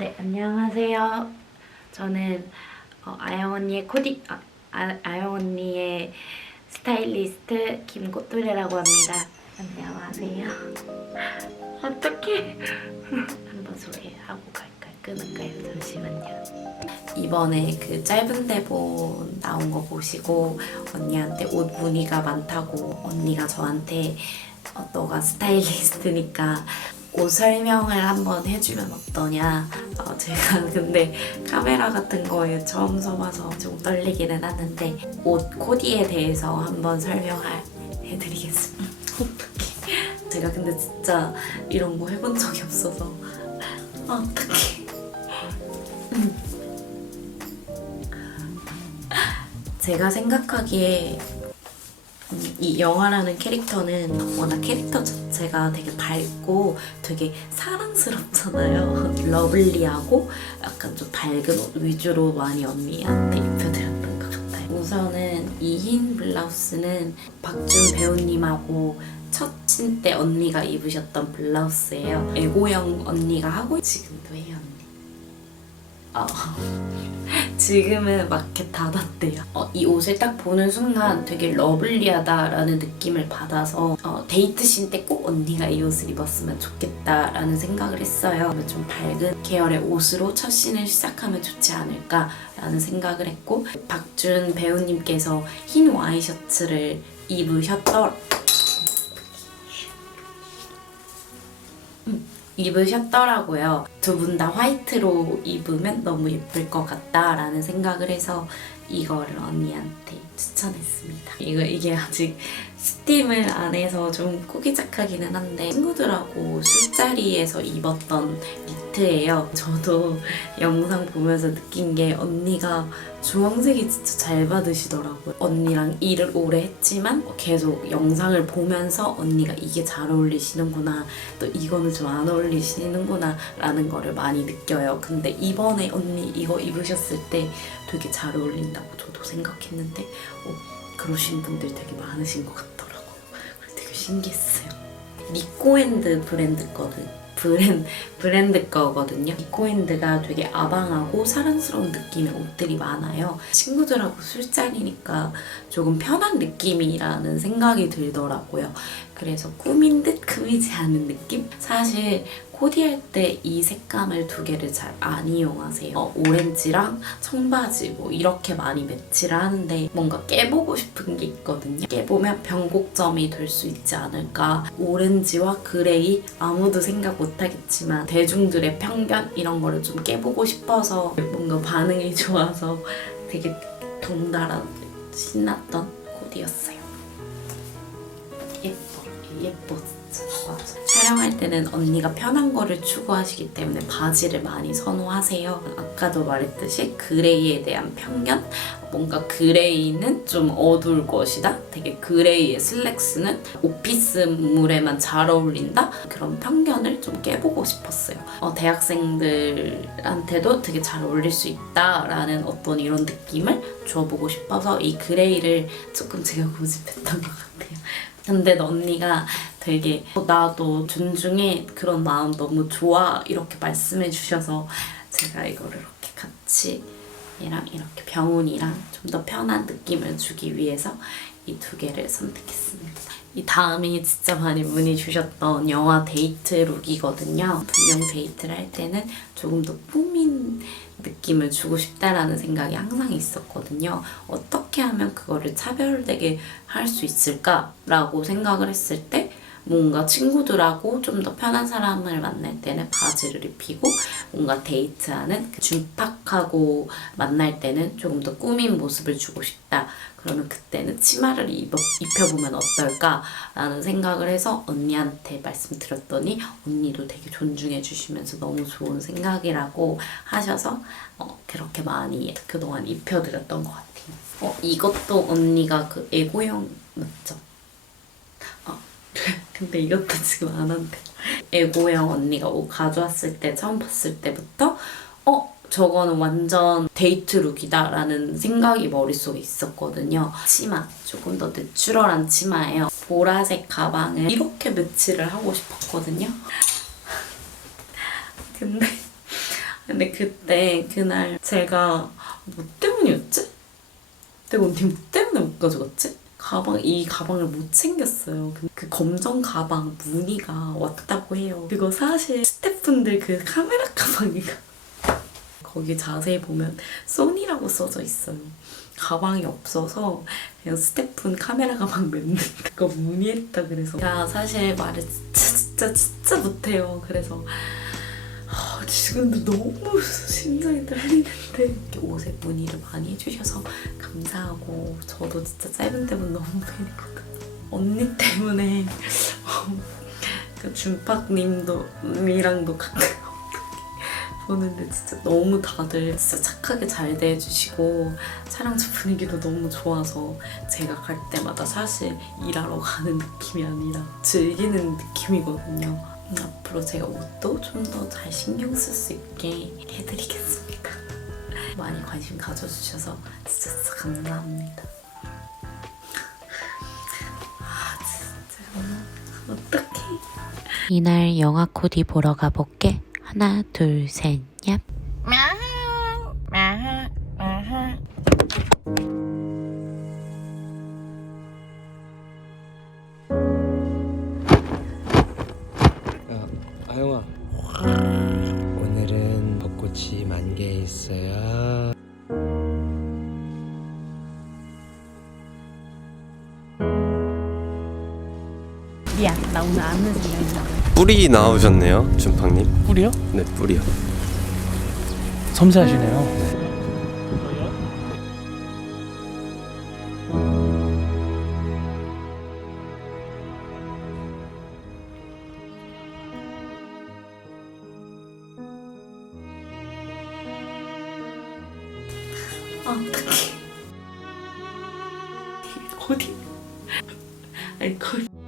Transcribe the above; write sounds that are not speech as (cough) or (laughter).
네, 안녕하세요. 저는 어, 아영 언니의 코디, 아, 아, 아영 언니의 스타일리스트 김꽃돌이라고 합니다. 안녕하세요. (laughs) 어떡해. (laughs) 한번 소개하고 갈까요? 끊을까요? 잠시만요. 이번에 그 짧은 대본 나온 거 보시고 언니한테 옷 무늬가 많다고 언니가 저한테 어, 너가 스타일리스트니까 옷 설명을 한번 해주면 어떠냐. 어, 제가 (laughs) 근데 카메라 같은 거에 처음 서봐서 좀 떨리기는 하는데 옷 코디에 대해서 한번 설명을 해드리겠습니다. (laughs) 어떡해. 제가 근데 진짜 이런 거 해본 적이 없어서 아, 어떡해. 제가 생각하기에 음, 이 영화라는 캐릭터는 워낙 캐릭터 자체가 되게 밝고 되게 사랑스럽잖아요. (laughs) 러블리하고 약간 좀 밝은 옷 위주로 많이 언니한테 입혀드렸던 것 같아요. 우선은 이 흰 블라우스는 박준 배우님하고 첫친 때 언니가 입으셨던 블라우스예요. 애고영 언니가 하고 지금도 해요 언니. 어. (laughs) 지금은 마켓 닫았대요. 어, 이 옷을 딱 보는 순간 되게 러블리하다라는 느낌을 받아서 어, 데이트 씬 때 꼭 언니가 이 옷을 입었으면 좋겠다라는 생각을 했어요. 좀 밝은 계열의 옷으로 첫 씬을 시작하면 좋지 않을까라는 생각을 했고 박준 배우님께서 흰 와이셔츠를 입으셨더 입으셨더라고요. 두 분 다 화이트로 입으면 너무 예쁠 것 같다라는 생각을 해서 이거를 언니한테 추천했습니다. 이거 이게 아직 스팀을 안 해서 좀 꾸기작하기는 한데 친구들하고 술자리에서 입었던 니트예요. 저도 영상 보면서 느낀 게 언니가 주황색이 진짜 잘 받으시더라고요. 언니랑 일을 오래 했지만 계속 영상을 보면서 언니가 이게 잘 어울리시는구나 또 이거는 좀 안 어울리시는구나 라는 거를 많이 느껴요. 근데 이번에 언니 이거 입으셨을 때 되게 잘 어울린다 고 저도 생각했는데 어, 그러신 분들 되게 많으신 것 같더라고요. 되게 신기했어요. 니코앤드 브랜드 거든. 브랜, 브랜드 거거든요. 니코앤드가 되게 아방하고 사랑스러운 느낌의 옷들이 많아요. 친구들하고 술자리니까 조금 편한 느낌이라는 생각이 들더라고요. 그래서 꾸민 듯 꾸미지 않은 느낌? 사실 코디할 때 이 색감을 두 개를 잘 안 이용하세요. 어, 오렌지랑 청바지 뭐 이렇게 많이 매치를 하는데 뭔가 깨보고 싶은 게 있거든요. 깨보면 변곡점이 될 수 있지 않을까. 오렌지와 그레이 아무도 생각 못 하겠지만 대중들의 편견 이런 거를 좀 깨보고 싶어서 뭔가 반응이 (laughs) 좋아서 되게 동달아 신났던 코디였어요. 예뻐, 예뻐. 촬영할 때는 언니가 편한 거를 추구하시기 때문에 바지를 많이 선호하세요. 아까도 말했듯이 그레이에 대한 편견? 뭔가 그레이는 좀 어두울 것이다? 되게 그레이의 슬랙스는 오피스물에만 잘 어울린다? 그런 편견을 좀 깨보고 싶었어요. 어, 대학생들한테도 되게 잘 어울릴 수 있다라는 어떤 이런 느낌을 줘보고 싶어서 이 그레이를 조금 제가 고집했던 것 같아요. 근데 언니가 되게 어, 나도 존중해 그런 마음 너무 좋아 이렇게 말씀해 주셔서 제가 이거를 이렇게 같이 얘랑 이렇게 병훈이랑 좀 더 편한 느낌을 주기 위해서 이 두 개를 선택했습니다. 이 다음이 진짜 많이 문의 주셨던 영화 데이트 룩이거든요. 분명 데이트를 할 때는 조금 더 꾸민 느낌을 주고 싶다라는 생각이 항상 있었거든요. 어떻게 하면 그거를 차별되게 할 수 있을까라고 생각을 했을 때 뭔가 친구들하고 좀 더 편한 사람을 만날 때는 바지를 입히고 뭔가 데이트하는 그 준팍하고 만날 때는 조금 더 꾸민 모습을 주고 싶다. 그러면 그때는 치마를 입어, 입혀보면 어떨까 라는 생각을 해서 언니한테 말씀드렸더니 언니도 되게 존중해 주시면서 너무 좋은 생각이라고 하셔서 어, 그렇게 많이 그동안 입혀드렸던 것 같아요. 어, 이것도 언니가 그 애고형 맞죠? 어, 근데 이것도 (laughs) 지금 안 한대. 애고형 언니가 옷 가져왔을 때 처음 봤을 때부터 어 저거는 완전 데이트 룩이다라는 생각이 머릿속에 있었거든요. 치마 조금 더 내추럴한 치마예요. 보라색 가방을 이렇게 매치를 하고 싶었거든요. (laughs) 근데 근데 그때 그날 제가 뭐 때문이었지? 내가 언니 뭐 때문에 못 가져갔지? 가방 이 가방을 못 챙겼어요. 그, 그 검정 가방 무늬가 왔다고 해요. 그거 사실 스태프분들 그 카메라 가방이가 (laughs) 거기 자세히 보면 소니라고 써져 있어요. 가방이 없어서 그냥 스태프분 카메라 가방 맨날 (laughs) 그거 문의했다 그래서 야 사실 말을 진짜 진짜 진짜 못해요. 그래서 아, 지금도 너무 심장이 떨리는데 옷에 문의를 많이 해주셔서 감사하고 저도 진짜 짧은 때문 너무 팬이거든요. 언니 때문에 (laughs) 그 준팍님도 이랑도 가끔 (laughs) 보는데 진짜 너무 다들 진짜 착하게 잘 대해주시고 촬영장 분위기도 너무 좋아서 제가 갈 때마다 사실 일하러 가는 (laughs) 느낌이 아니라 즐기는 느낌이거든요. 음, 앞으로 제가 옷도 좀 더 잘 신경 쓸 수 있게 해드리겠습니다. 많이 관심 가져주셔서 진짜, 감사합니다. 아 진짜 어떡해. 이날 영화 코디 보러 가볼게. 하나, 둘, 셋, 얍. 아영아. 오늘은 벚꽃이 만개해 있어요. 미안, 나 오늘 안 늦은 여인이라고. 뿔이 나오셨네요, 준팡님. 뿔이요? 네, 뿔이요. 섬세하시네요. 어떡해. 어디? 아니, 거의.